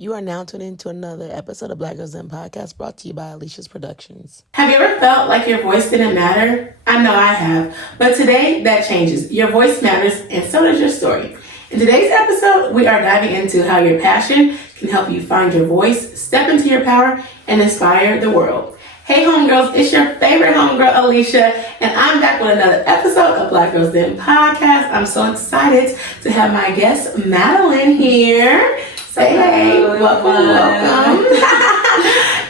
You are now tuned into another episode of Black Girls Den Podcast brought to you by Alicia's Productions. Have you ever felt like your voice didn't matter? I know I have. But today, that changes. Your voice matters, and so does your story. In today's episode, we are diving into how your passion can help you find your voice, step into your power, and inspire the world. Hey homegirls, it's your favorite homegirl, Alicia, and I'm back with another episode of Black Girls Den Podcast. I'm so excited to have my guest, Madeline, here. Say hey, welcome.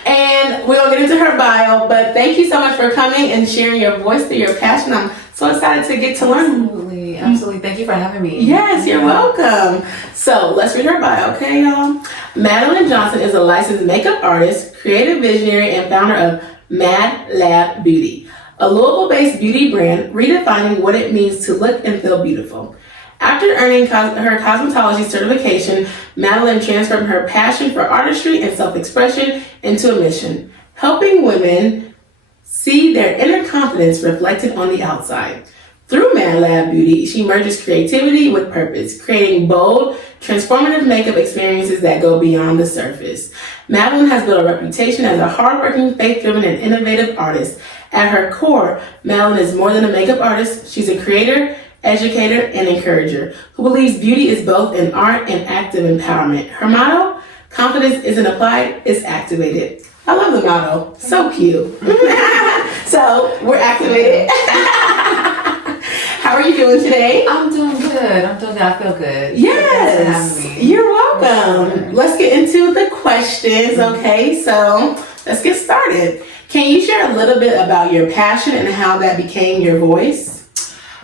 And we're going to get into her bio, but thank you so much for coming and sharing your voice through your passion. I'm so excited to get to learn. Absolutely. Thank you for having me. Yes, you're welcome. So let's read her bio, okay, y'all? Madeline Johnson is a licensed makeup artist, creative visionary, and founder of Mad Lab Beauty, a Louisville-based beauty brand redefining what it means to look and feel beautiful. After earning her cosmetology certification, Madeline transformed her passion for artistry and self-expression into a mission, helping women see their inner confidence reflected on the outside. Through Mad Lab Beauty, she merges creativity with purpose, creating bold, transformative makeup experiences that go beyond the surface. Madeline has built a reputation as a hardworking, faith-driven, and innovative artist. At her core, Madeline is more than a makeup artist. She's a creator, educator, and encourager who believes beauty is both an art and active empowerment. Her motto, confidence isn't applied, it's activated. I love the motto. So cute. So, we're activated. How are you doing today? I'm doing good. I feel good. Yes. You're welcome. Let's get into the questions, okay? So, let's get started. Can you share a little bit about your passion and how that became your voice?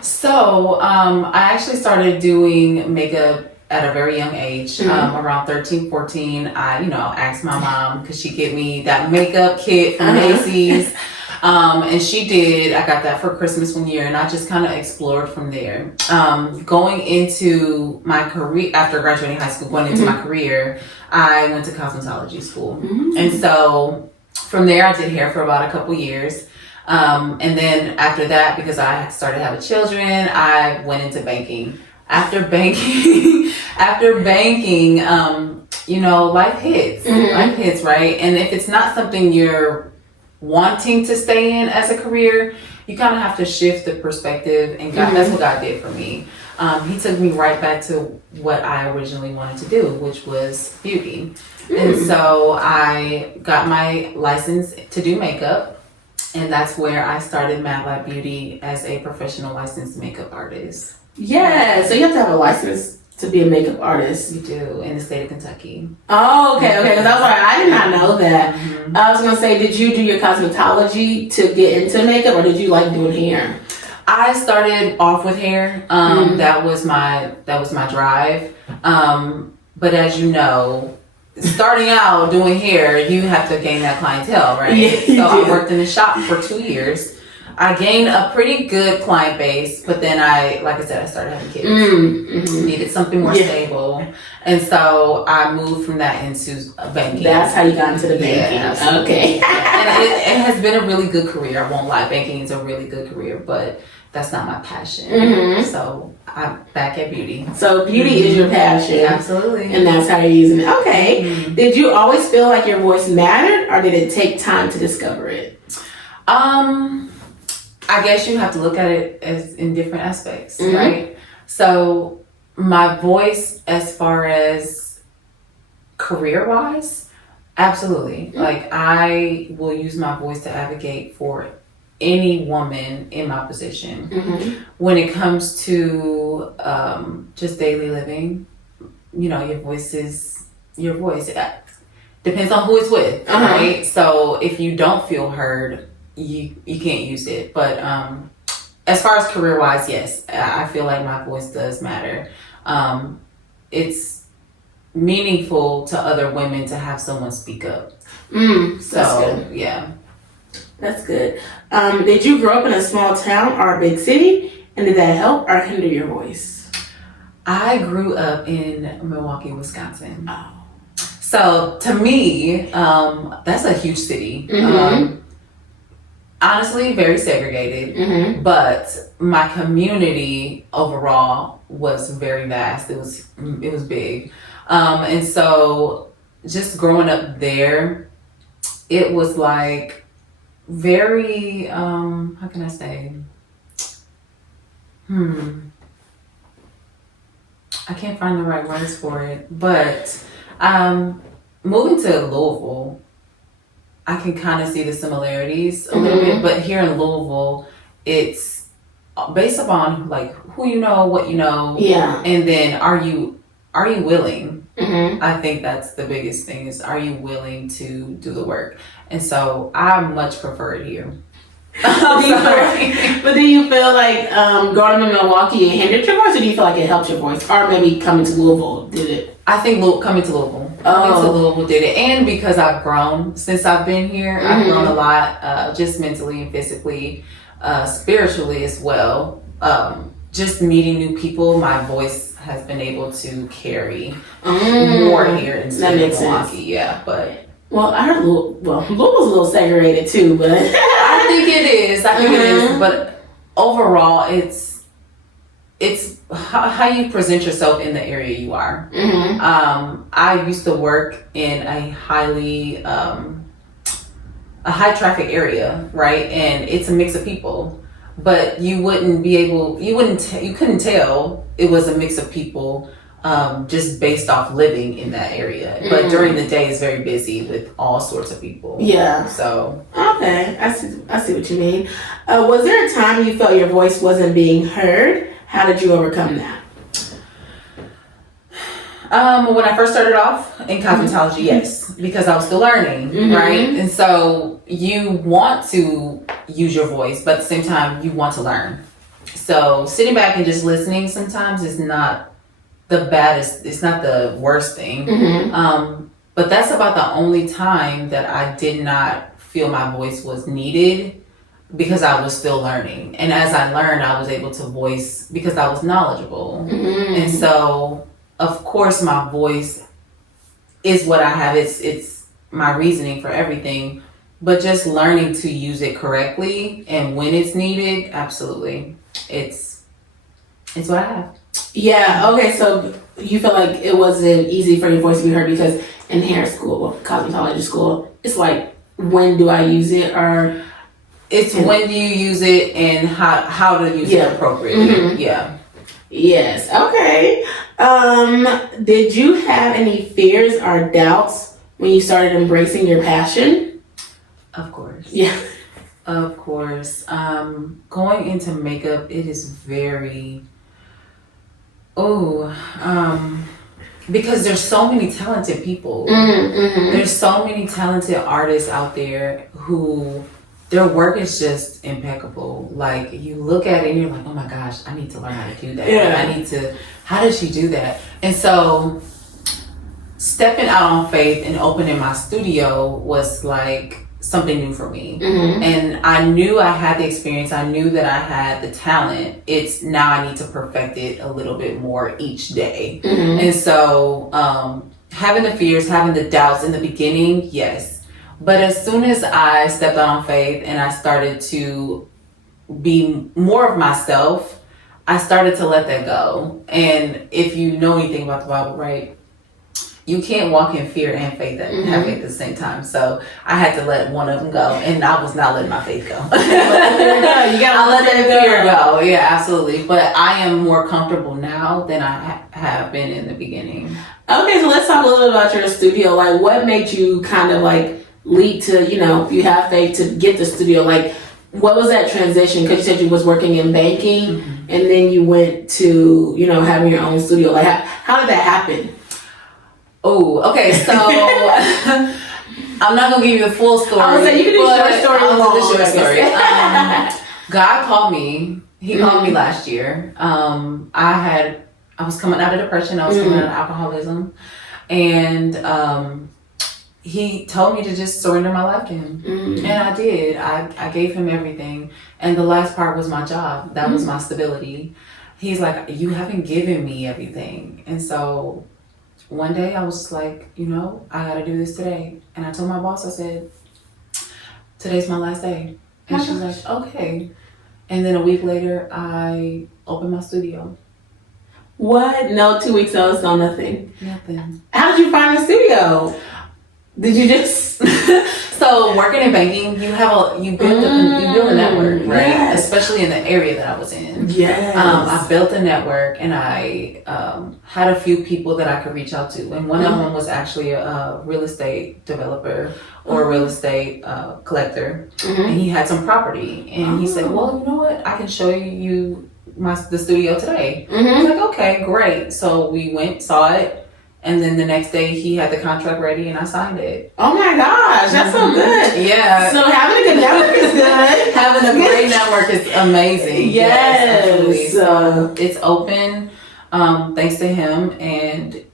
So, I actually started doing makeup at a very young age, around 13, 14. I, asked my mom, could she get me that makeup kit from Macy's? And she did. I got that for Christmas one year, and I just kind of explored from there. Going into my career, after graduating high school, going into my career, I went to cosmetology school. And so from there, I did hair for about a couple years. And then after that, because I started having children, I went into banking. After banking, life hits. Life hits, right? And if it's not something you're wanting to stay in as a career, you kind of have to shift the perspective, and that's what God did for me. He took me right back to what I originally wanted to do, which was beauty. And so I got my license to do makeup. And that's where I started Mad Lab Beauty as a professional licensed makeup artist. Yeah, so you have to have a license to be a makeup artist. You do, in the state of Kentucky. Oh, okay, because I was like, I did not know that. I was gonna say, did you do your cosmetology to get into makeup, or did you like doing hair? I started off with hair. That was my drive. But as you know, starting out doing hair, you have to gain that clientele, right? Yeah, I worked in the shop for 2 years. I gained a pretty good client base, but then I started having kids. Needed something more stable. And so I moved from that into banking. That's how you got into the banking. Yeah, okay. And it has been a really good career. I won't lie. Banking is a really good career, but that's not my passion. So I'm back at beauty. So beauty is your passion. Absolutely. And that's how you're using it. Okay. Did you always feel like your voice mattered, or did it take time to discover it? I guess you have to look at it as in different aspects, right? So my voice, as far as career-wise, absolutely. Like, I will use my voice to advocate for any woman in my position. When it comes to just daily living, your voice is your voice. It depends on who it's with, right? So if you don't feel heard, you can't use it. But as far as career wise, yes, I feel like my voice does matter. It's meaningful to other women to have someone speak up. That's good. Yeah, that's good. Did you grow up in a small town or a big city, and did that help or hinder your voice? I grew up in Milwaukee, Wisconsin. So to me, that's a huge city. Honestly, very segregated, but my community overall was very vast. It was big. And so just growing up there, it was like very, how can I say? I can't find the right words for it, but moving to Louisville, I can kind of see the similarities a little bit, but here in Louisville, it's based upon like who you know, what you know, and then are you willing? I think that's the biggest thing is, are you willing to do the work? And so I much prefer it here. But do you feel like growing up in Milwaukee, it hindered your voice, or do you feel like it helped your voice? Or maybe coming to Louisville did it? I think coming to Louisville. Coming to Louisville did it. And because I've grown since I've been here, I've grown a lot, just mentally and physically, spiritually as well. Just meeting new people, my voice has been able to carry more here instead of Milwaukee. Yeah, but... Well, I heard Louisville's a little segregated too, but... I think it is. But overall, it's how you present yourself in the area you are. I used to work in a high traffic area, right? And it's a mix of people, but you couldn't tell it was a mix of people just based off living in that area. But during the day, it's very busy with all sorts of people. Yeah. So. Okay, I see what you mean. Was there a time you felt your voice wasn't being heard? How did you overcome that? When I first started off in cosmetology, yes, because I was still learning, right? And so you want to use your voice, but at the same time, you want to learn. So sitting back and just listening sometimes is not the baddest, it's not the worst thing. But that's about the only time that I did not feel my voice was needed, because I was still learning. And as I learned, I was able to voice because I was knowledgeable. And so, of course, my voice is what I have. It's my reasoning for everything. But just learning to use it correctly and when it's needed, absolutely. It's what I have. Yeah, okay, so you feel like it wasn't easy for your voice to be heard because in hair school, cosmetology school, it's like, when do I use it? Or it's when do you use it and how to use it appropriately. Yeah. Yes, okay. Did you have any fears or doubts when you started embracing your passion? Of course. Yeah. Of course. Going into makeup, it is very... because there's so many talented people. There's so many talented artists out there who their work is just impeccable. Like, you look at it and you're like, oh my gosh, I need to learn how to do that. How did she do that? And so stepping out on faith and opening my studio was like something new for me. And I knew I had the experience. I knew that I had the talent. It's now I need to perfect it a little bit more each day. And so having the fears, having the doubts in the beginning, yes. But as soon as I stepped out on faith and I started to be more of myself, I started to let that go. And if you know anything about the Bible, right, you can't walk in fear and faith and have faith at the same time. So I had to let one of them go, and I was not letting my faith go. I let that fear go. Yeah, absolutely. But I am more comfortable now than I have been in the beginning. Okay, so let's talk a little bit about your studio. Like, what made you kind of like lead to, you have faith to get the studio? Like, what was that transition? Because you said you was working in banking, and then you went to, having your own studio. Like, how did that happen? Oh, okay. So I'm not gonna give you the full story. I was saying, you can do short story long. Short story. God called me. He called me last year. I was coming out of depression. I was coming out of alcoholism, and he told me to just surrender my life to him, and I did. I gave him everything, and the last part was my job. That was my stability. He's like, you haven't given me everything, and so. One day I was just like, I gotta do this today. And I told my boss, I said, today's my last day. And she's like, okay. And then a week later, I opened my studio. What? No 2 weeks notice, no nothing? Nothing. How did you find the studio? Did you just? So working in banking, you build a network, right? Yes. Especially in the area that I was in. Yes. I built a network, and I had a few people that I could reach out to, and one of them was actually a real estate developer or a real estate collector, and he had some property, and he said, "Well, you know what? I can show you the studio today." I was like, "Okay, great." So we went, saw it. And then the next day, he had the contract ready, and I signed it. Oh my gosh, that's so good. Yeah. So having a good network is good. Having a great network is amazing. Yes. So it's open, thanks to him, and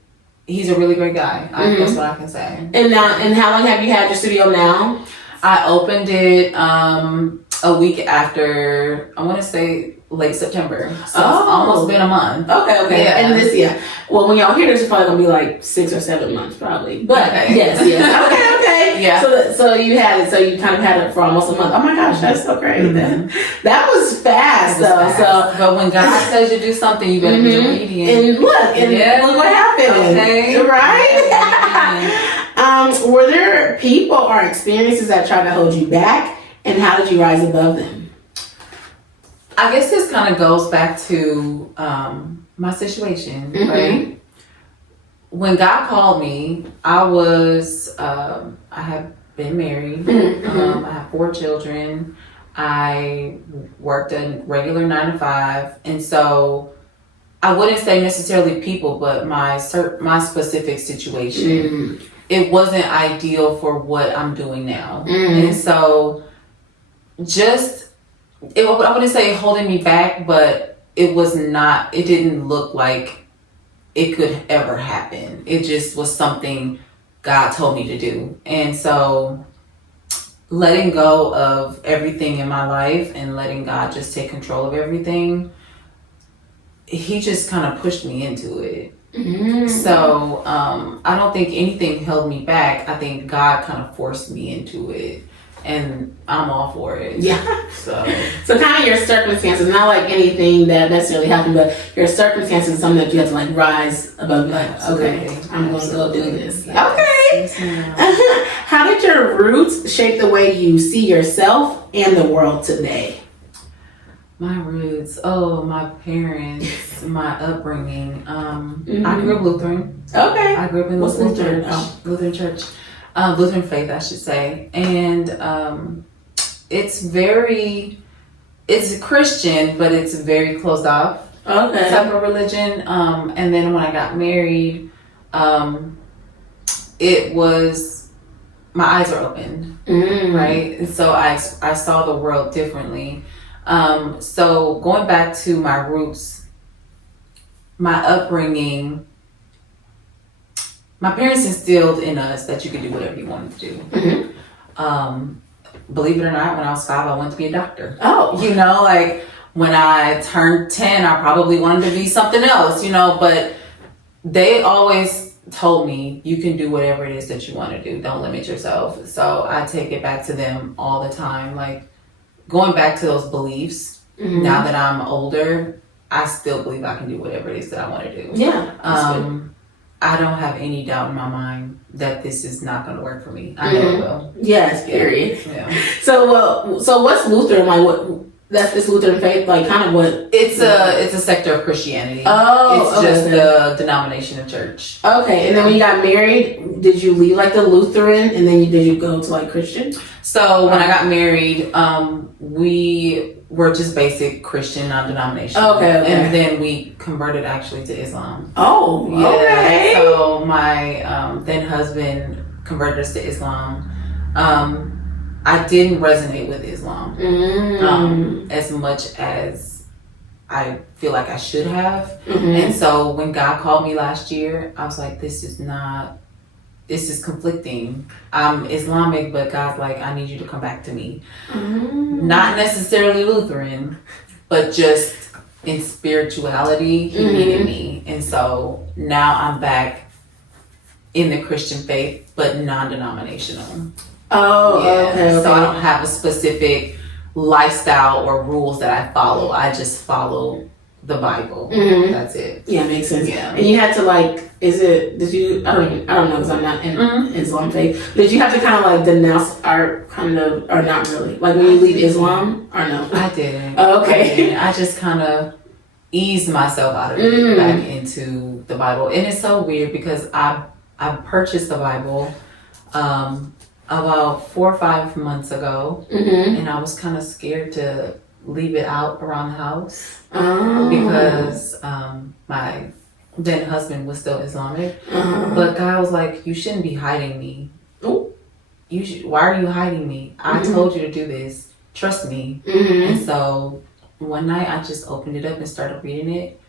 he's a really great guy. That's what I can say. And how long have you had your studio now? I opened it a week after, I want to say late September. So it's almost been a month. Okay. Yeah. And well, when y'all hear this, it's probably gonna be like 6 or 7 months, probably. But yes. Okay. Yeah. So you had it. So you kind of had it for almost a month. Oh my gosh, that's so great. That was fast, though. So, but when God says you do something, you better be obedient. And look what happened. Okay. Right? Were there people or experiences that tried to hold you back, and how did you rise above them? I guess this kind of goes back to my situation, right? When God called me, I had been married. I have 4 children. I worked a regular 9 to 5, and so I wouldn't say necessarily people, but my specific situation. It wasn't ideal for what I'm doing now, and so I wouldn't say holding me back, but it didn't look like it could ever happen. It just was something God told me to do. And so letting go of everything in my life and letting God just take control of everything, he just kind of pushed me into it. So I don't think anything held me back. I think God kind of forced me into it. And I'm all for it. Yeah. So kind of your circumstances, not like anything that necessarily happened, but your circumstances, something that you have to like rise above. Like, okay, I'm going to go do this. Yes. Okay. Yes, how did your roots shape the way you see yourself and the world today? My roots. Oh, my parents, my upbringing. I grew up Lutheran. Okay. I grew up in Lutheran church. Lutheran church. Lutheran faith, I should say. And it's Christian, but it's very closed off type of religion. And then when I got married, it was, my eyes are opened, right? And so I saw the world differently. So going back to my roots, my upbringing, my parents instilled in us that you could do whatever you wanted to do. Believe it or not, when I was 5, I wanted to be a doctor. You know, like when I turned 10, I probably wanted to be something else, you know, but they always told me you can do whatever it is that you want to do. Don't limit yourself. So I take it back to them all the time. Like going back to those beliefs, now that I'm older, I still believe I can do whatever it is that I want to do. Yeah. I don't have any doubt in my mind that this is not going to work for me. I know it will. Yes, period. Yeah. So what's Lutheran? Like what? That's this Lutheran faith. Like kind of what? It's a sector of Christianity. It's just the denomination of church. Okay, and then when you got married, did you leave like the Lutheran, and then did you go to like Christian? So when I got married, we were just basic Christian, non-denominational. Okay. And then we converted actually to Islam. Oh, yeah. Okay. So my then husband converted us to Islam. I didn't resonate with Islam as much as I feel like I should have. And so when God called me last year, I was like, this is conflicting. I'm Islamic, but God's like, I need you to come back to me. Not necessarily Lutheran, but just in spirituality, he needed me. And so now I'm back in the Christian faith, but non-denominational. Okay. So I don't have a specific lifestyle or rules that I follow. I just follow the Bible. That's it. Yeah, makes sense. Yeah. And you had to I don't know because I'm not in Islam faith. Did you have to kind of like denounce or not really? Like when you leave Islam or no? I didn't. Oh, okay. I just kind of eased myself out of it back into the Bible. And it's so weird because I purchased the Bible about 4 or 5 months ago, and I was kind of scared to leave it out around the house because my then husband was still Islamic, but God was like, you shouldn't be hiding me. Why are you hiding me? I told you to do this. Trust me. And so one night I just opened it up and started reading it,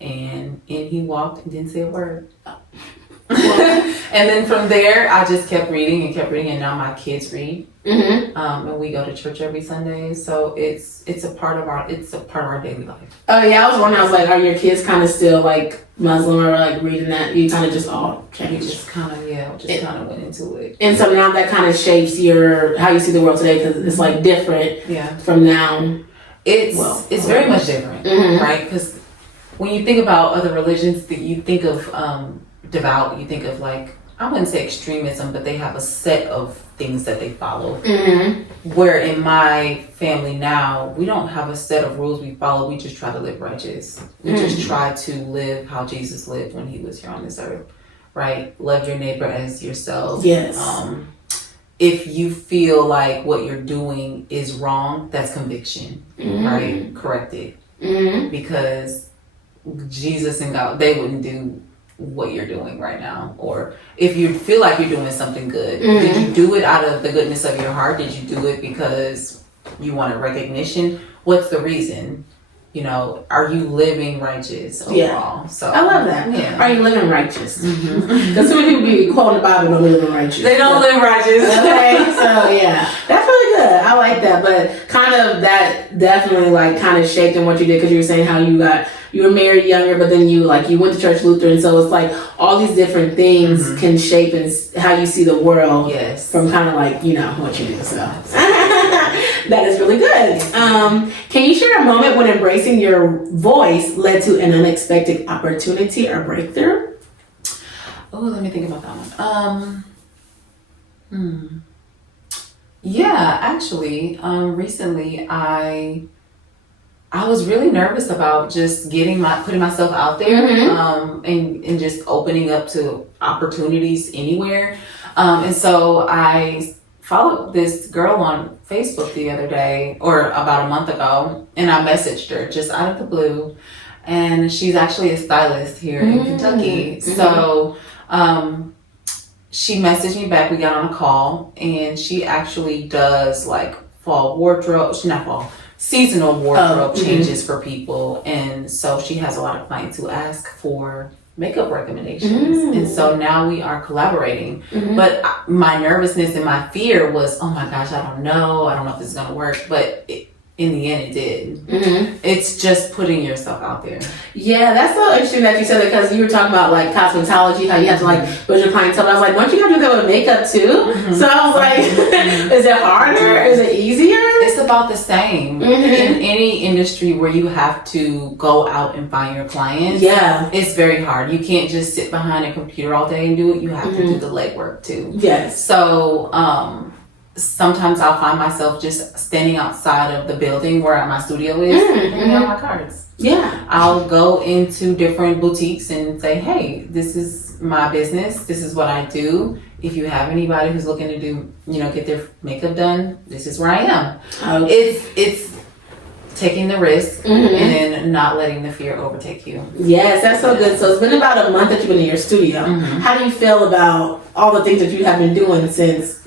and in he walked and didn't say a word. And then from there I just kept reading, and now my kids read. And we go to church every Sunday, so it's a part of our daily life. Oh yeah, I was wondering. I was like, are your kids kind of still like Muslim or like reading that? You kind of just all changed. Just kind of went into it. And so now that kind of shapes how you see the world today, because it's like different. Yeah. From now. It's very much different, right? Because when you think about other religions, that you think of devout, you think of like, I wouldn't say extremism, but they have a set of things that they follow. Where in my family now, we don't have a set of rules we follow. We just try to live righteous. We just try to live how Jesus lived when he was here on this earth, right? Love your neighbor as yourself. Yes. If you feel like what you're doing is wrong, that's conviction, right? Correct it. Because Jesus and God, they wouldn't do what you're doing right now. Or if you feel like you're doing something good, did you do it out of the goodness of your heart? Did you do it because you wanted recognition? What's the reason? Are you living righteous overall? Yeah. So I love that. Yeah. Are you living righteous? Because so many people be quoting the Bible and don't live righteous. They don't live righteous. Okay, so yeah, that's really good. I like that. But kind of that definitely like kind of shaped in what you did, because you were saying how you were married younger, but then you went to church Lutheran. So it's like all these different things can shape how you see the world. Yes. From kind of like what you do. So that is really good. Can you share a moment when embracing your voice led to an unexpected opportunity or breakthrough? Oh, let me think about that one. Yeah, actually, recently I was really nervous about just putting myself out there, and just opening up to opportunities anywhere. And so I followed this girl on Facebook the other day, or about a month ago, and I messaged her just out of the blue. And she's actually a stylist here in Kentucky. So she messaged me back. We got on a call, and she actually does like seasonal wardrobe changes for people. And so she has a lot of clients who ask for makeup recommendations. And so now we are collaborating. But my nervousness and my fear was, oh my gosh, I don't know if this is going to work. But in the end, it did. It's just putting yourself out there. Yeah, that's so interesting that you said that, because you were talking about like cosmetology, how you have to like build your clientele. I was like, don't you gotta do that with makeup too? So I was like, is it harder? Is it easier? It's about the same. In any industry where you have to go out and find your clients, it's very hard. You can't just sit behind a computer all day and do it. You have to do the legwork too. Yes. So sometimes I'll find myself just standing outside of the building where my studio is, handing out my cards. Yeah. I'll go into different boutiques and say, hey, this is my business. This is what I do. If you have anybody who's looking to do, get their makeup done, this is where I am. It's taking the risk and not letting the fear overtake you. Yes, that's so good. So it's been about a month that you've been in your studio. How do you feel about all the things that you have been doing since,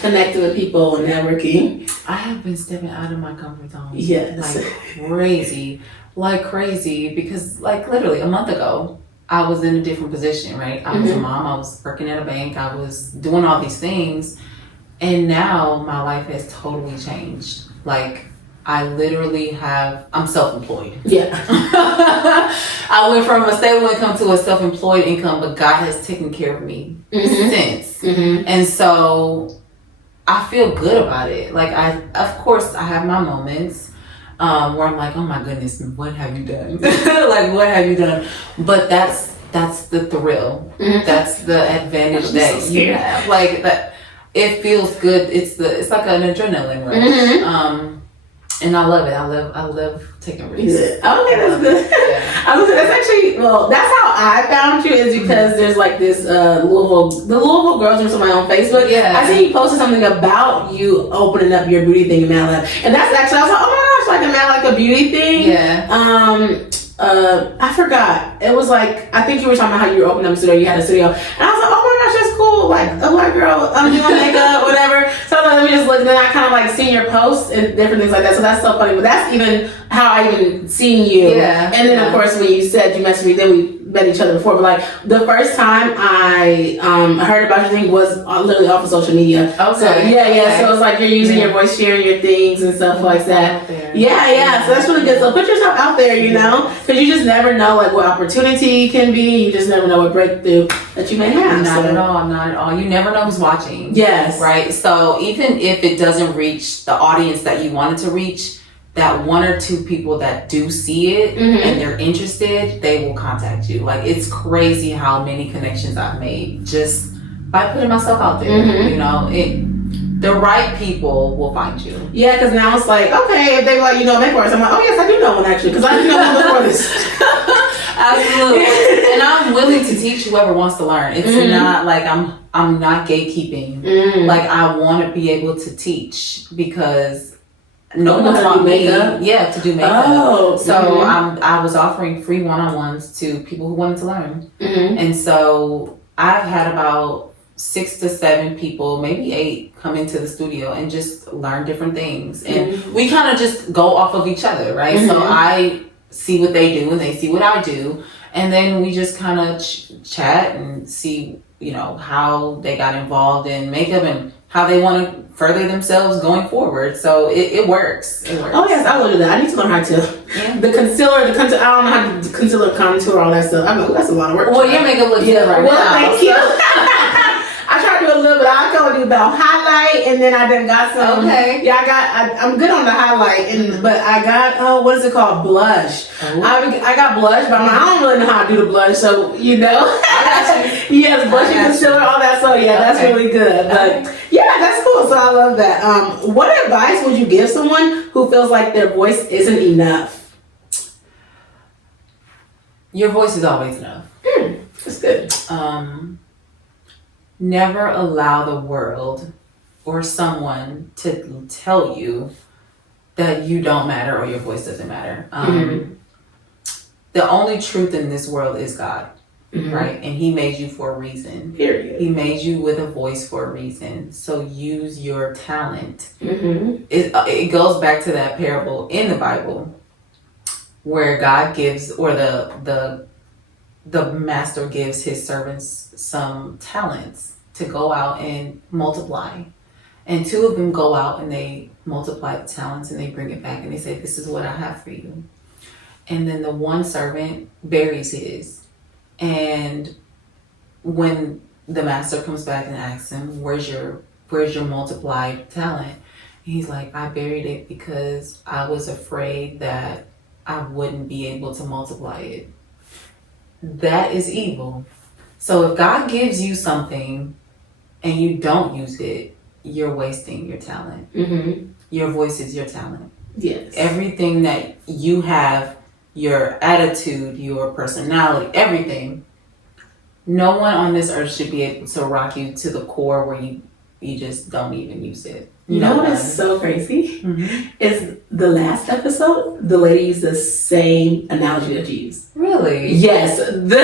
connecting with people and networking? I have been stepping out of my comfort zone. Yes. Like crazy, because like literally a month ago, I was in a different position, right? I was a mom, I was working at a bank, I was doing all these things. And now my life has totally changed. Like, I'm self-employed. Yeah. I went from a stable income to a self-employed income, but God has taken care of me since. And so I feel good about it. Like, of course I have my moments. where I'm like, oh my goodness, what have you done? Like, what have you done? But that's the thrill. Mm-hmm. That's the advantage that you have. Like that, it feels good. It's like an adrenaline rush. Mm-hmm. And I love it. I love taking risks. Okay, that's good. Yeah. I was that's actually that's how I found you is because there's like this the Louisville girls or somebody on Facebook. Yeah. I see you posted something about you opening up your beauty thing in Mad Lab, and that's actually I was like, oh my gosh, like a Mad like a beauty thing. Yeah. I forgot. It was like I think you were talking about how you were opening up a studio. You had a studio, and I was like, oh my gosh, that's cool. Like a black girl doing makeup, whatever. So I was like, let me just look. And then I kind of like seen your posts and different things like that. So that's so funny. But that's even how I even seen you. Yeah. And then of course when you said you messaged me, then we met each other before. But like the first time I heard about your thing was literally off of social media. Okay. So yeah. Okay. So it's like you're using your voice, sharing your things and stuff like that. Yeah. So that's really good. So put yourself out there, you know, because you just never know like what opportunity can be. You just never know what breakthrough that you may have. Not at all. You never know who's watching. Yes. Right. So even if it doesn't reach the audience that you wanted to reach, that one or two people that do see it and they're interested, they will contact you. Like it's crazy how many connections I've made just by putting myself out there. You know, the right people will find you. Yeah, because now it's like, okay, if they like, makeup artists, I'm like, oh yes, I do know one actually, because I didn't know one before this. Absolutely. And I'm willing to teach whoever wants to learn. It's not like I'm not gatekeeping. Like I want to be able to teach because no one taught me to do makeup. Oh, so I was offering free one-on-ones to people who wanted to learn. And so I've had about 6 to 7 people, maybe 8, come into the studio and just learn different things. And we kind of just go off of each other, right? So I see what they do and they see what I do. And then we just kind of chat and see, how they got involved in makeup and how they want to further themselves going forward. So it works. It works. Oh yes, I will do that. I need to learn how to. Yeah. The concealer, I don't know how to concealer, contour, all that stuff. I'm like, that's a lot of work. Well, your makeup looks good right well, now. Thank you. I try to do a little bit. I can only do about highlight, and then I then got some. Okay. Yeah, I'm good on the highlight, but I got what is it called? Blush. I got blush, but I don't really know how to do the blush, so yes, blush and concealer, all that. So yeah, that's really good. But yeah, that's cool. So I love that. What advice would you give someone who feels like their voice isn't enough? Your voice is always enough. That's good. Never allow the world or someone to tell you that you don't matter or your voice doesn't matter. The only truth in this world is God, right? And He made you for a reason. Period. He made you with a voice for a reason. So use your talent. It goes back to that parable in the Bible where God gives, or the master gives his servants some talents to go out and multiply. And 2 of them go out and they multiply the talents and they bring it back and they say, this is what I have for you. And then the one servant buries his. And when the master comes back and asks him, where's your multiplied talent? And he's like, I buried it because I was afraid that I wouldn't be able to multiply it. That is evil. So if God gives you something and you don't use it, you're wasting your talent. Your voice is your talent. Yes. Everything that you have, your attitude, your personality, everything, no one on this earth should be able to rock you to the core where you just don't even use it. You know what is so crazy? Is the last episode, the lady used the same analogy that you used. Really? Yes. The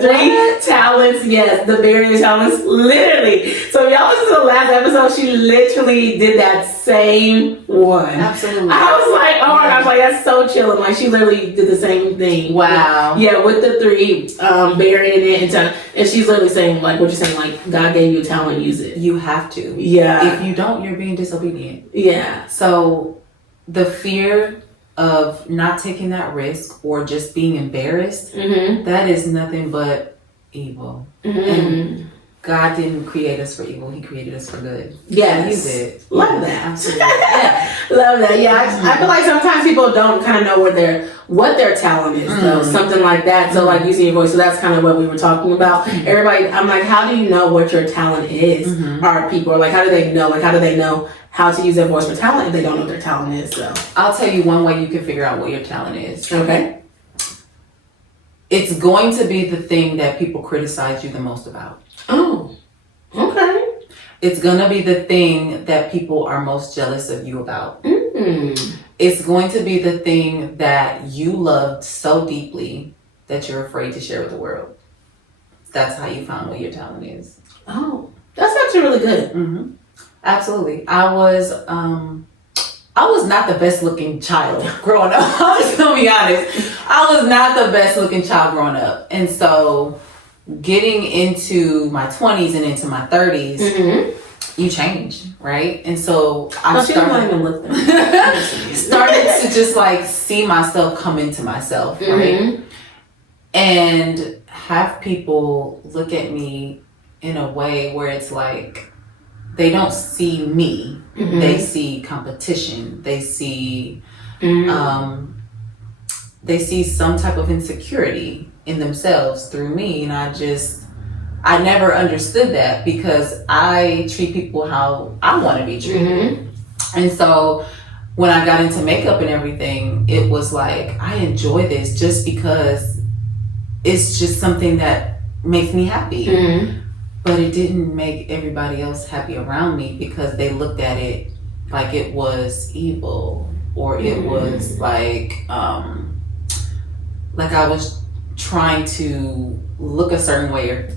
3 talents, the various talents, literally. So y'all listen to the last episode, she literally did that same one. Absolutely. I was like, oh my gosh, like that's so chilling. Like she literally did the same thing. Wow. With the 3, burying it and she's literally saying like what you're saying, like God gave you a talent, use it. You have to. Yeah. If you don't, you're being disobedient. Yeah. So the fear of not taking that risk or just being embarrassed, that is nothing but evil. And God didn't create us for evil. He created us for good. Yes. He did. Love that. Absolutely. Yeah. Love that. Yeah, I feel like sometimes people don't kind of know what their talent is, though. Something like that. So, like using your voice. So that's kind of what we were talking about. Everybody, I'm like, how do you know what your talent is? Are people like, how do they know? Like, how do they know how to use their voice for talent if they don't know what their talent is? So, I'll tell you one way you can figure out what your talent is. Okay. It's going to be the thing that people criticize you the most about. Oh, okay. It's going to be the thing that people are most jealous of you about. It's going to be the thing that you loved so deeply that you're afraid to share with the world. That's how you found what your talent is. Oh, that's actually really good. Absolutely. I was not the best looking child growing up. I'm just gonna be honest. I was not the best looking child growing up. And so getting into my 20s and into my 30s, you change, right? And so I started to just like see myself come into myself, right? And have people look at me in a way where it's like they don't see me. They see competition. They see some type of insecurity in themselves through me. And I never understood that because I treat people how I want to be treated. And so when I got into makeup and everything, it was like, I enjoy this just because it's just something that makes me happy. But it didn't make everybody else happy around me because they looked at it like it was evil or it was like I was trying to look a certain way or,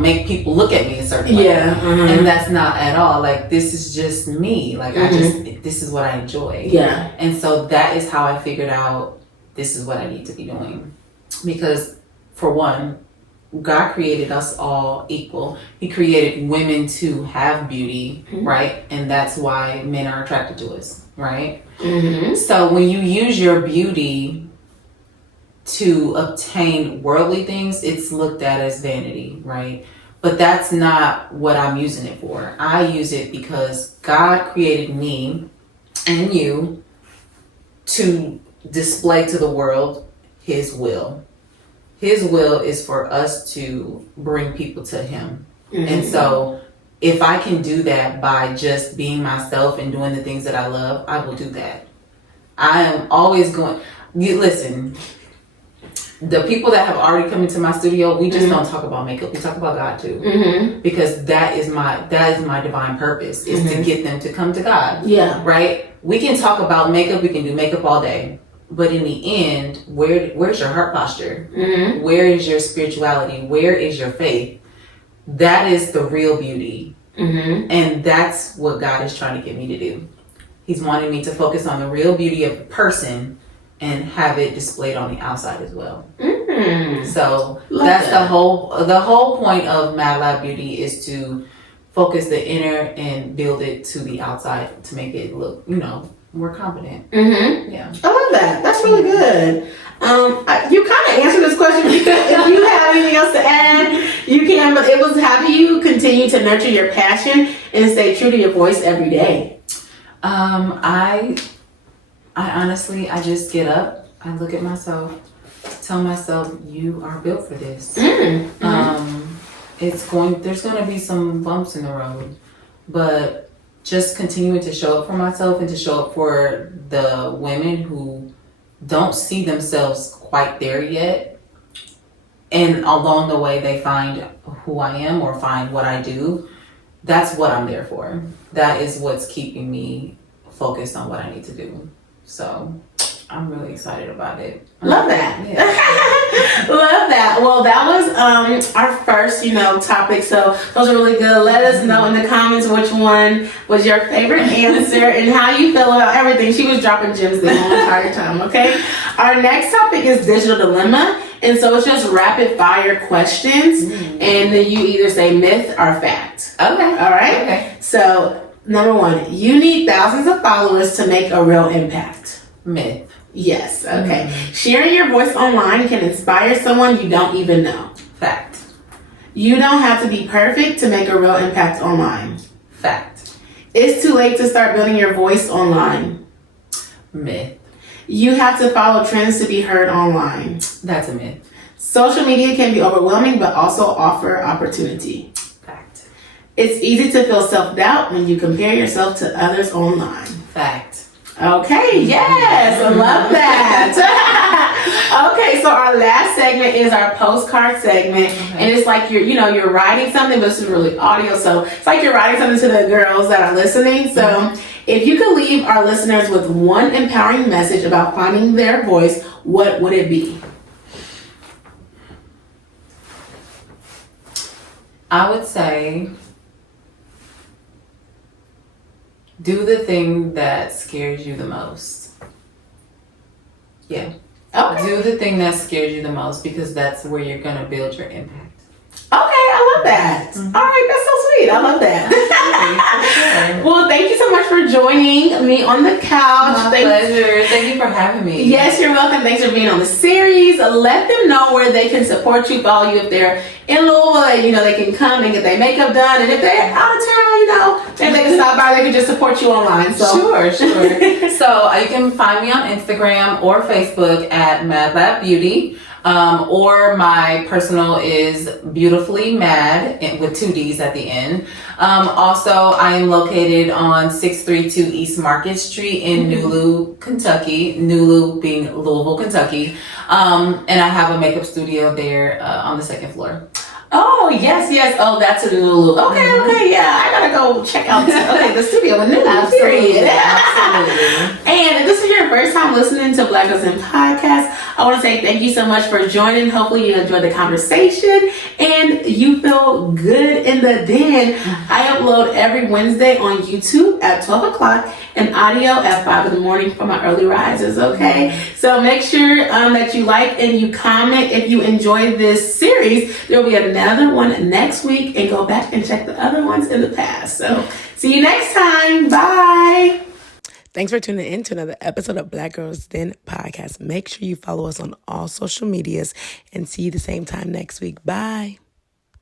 make people look at me a certain way. And that's not at all. Like, this is just me. Like, this is what I enjoy. Yeah. And so that is how I figured out this is what I need to be doing. Because, for one, God created us all equal. He created women to have beauty, right? And that's why men are attracted to us, right? So when you use your beauty to obtain worldly things, it's looked at as vanity, right? But that's not what I'm using it for. I use it because God created me and you to display to the world His will. His will is for us to bring people to Him. And so if I can do that by just being myself and doing the things that I love, I will do that. I am always going, listen, the people that have already come into my studio, we just don't talk about makeup. We talk about God too. Because that is my divine purpose, is to get them to come to God. Yeah. Right? We can talk about makeup, we can do makeup all day. But in the end, where's your heart posture? Where is your spirituality? Where is your faith? That is the real beauty. And that's what God is trying to get me to do. He's wanting me to focus on the real beauty of the person and have it displayed on the outside as well. So that's the whole point of Mad Lab Beauty, is to focus the inner and build it to the outside to make it look, more confident. Yeah. I love that. That's really good. You kind of answered this question. If you have anything else to add, you can. But it was, how do you continue to nurture your passion and stay true to your voice every day? I honestly, I just get up, I look at myself, tell myself, you are built for this. There's going to be some bumps in the road, but just continuing to show up for myself and to show up for the women who don't see themselves quite there yet. And along the way, they find who I am or find what I do. That's what I'm there for. That is what's keeping me focused on what I need to do. So I'm really excited about it. Love that. Yeah. Love that. Well, that was our first, topic. So those are really good. Let us know in the comments which one was your favorite answer and how you feel about everything. She was dropping gems the whole entire time, okay? Our next topic is digital dilemma. And so it's just rapid fire questions. And then you either say myth or fact. Okay. All right? Okay. So, number one, you need thousands of followers to make a real impact. Myth. Yes, okay. Sharing your voice online can inspire someone you don't even know. Fact. You don't have to be perfect to make a real impact online. Fact. It's too late to start building your voice online. Myth. You have to follow trends to be heard online. That's a myth. Social media can be overwhelming, but also offer opportunity. Fact. It's easy to feel self-doubt when you compare yourself to others online. Fact. Okay, yes, I love that. Okay, so our last segment is our postcard segment, and it's like you're writing something, but this is really audio, so it's like you're writing something to the girls that are listening. So if you could leave our listeners with one empowering message about finding their voice, what would it be? I would say, do the thing that scares you the most. Yeah. Okay. Do the thing that scares you the most, because that's where you're going to build your impact. Okay, I love that. All right, that's so sweet. I love that. Well, thank you so much for joining me on the couch. My pleasure. Thank you for having me. Yes, you're welcome. Thanks for being on the series. Let them know where they can support you, follow you if they're in Louisville. They can come and get their makeup done. And if they're out of town, maybe they can stop by. They can just support you online. So Sure. So you can find me on Instagram or Facebook at Mad Lab Beauty. Or my personal is Beautifully Mad with 2 D's at the end. Also, I am located on 632 East Market Street in Nulu, Kentucky. Nulu being Louisville, Kentucky. And I have a makeup studio there on the 2nd floor. Oh, yes. Oh, that's a Lulu. Okay, yeah. I gotta go check out the studio with Lulu. Absolutely. And if this is your first time listening to Black Girls in Podcast, I want to say thank you so much for joining. Hopefully you enjoyed the conversation and you feel good in the den. I upload every Wednesday on YouTube at 12 o'clock and audio at 5 in the morning for my early risers, okay? So make sure that you like and you comment if you enjoyed this series. There will be another one next week, and go back and check the other ones in the past. So see you next time. Bye. Thanks for tuning in to another episode of Black Girls Den Podcast. Make sure you follow us on all social medias and see you the same time next week. Bye.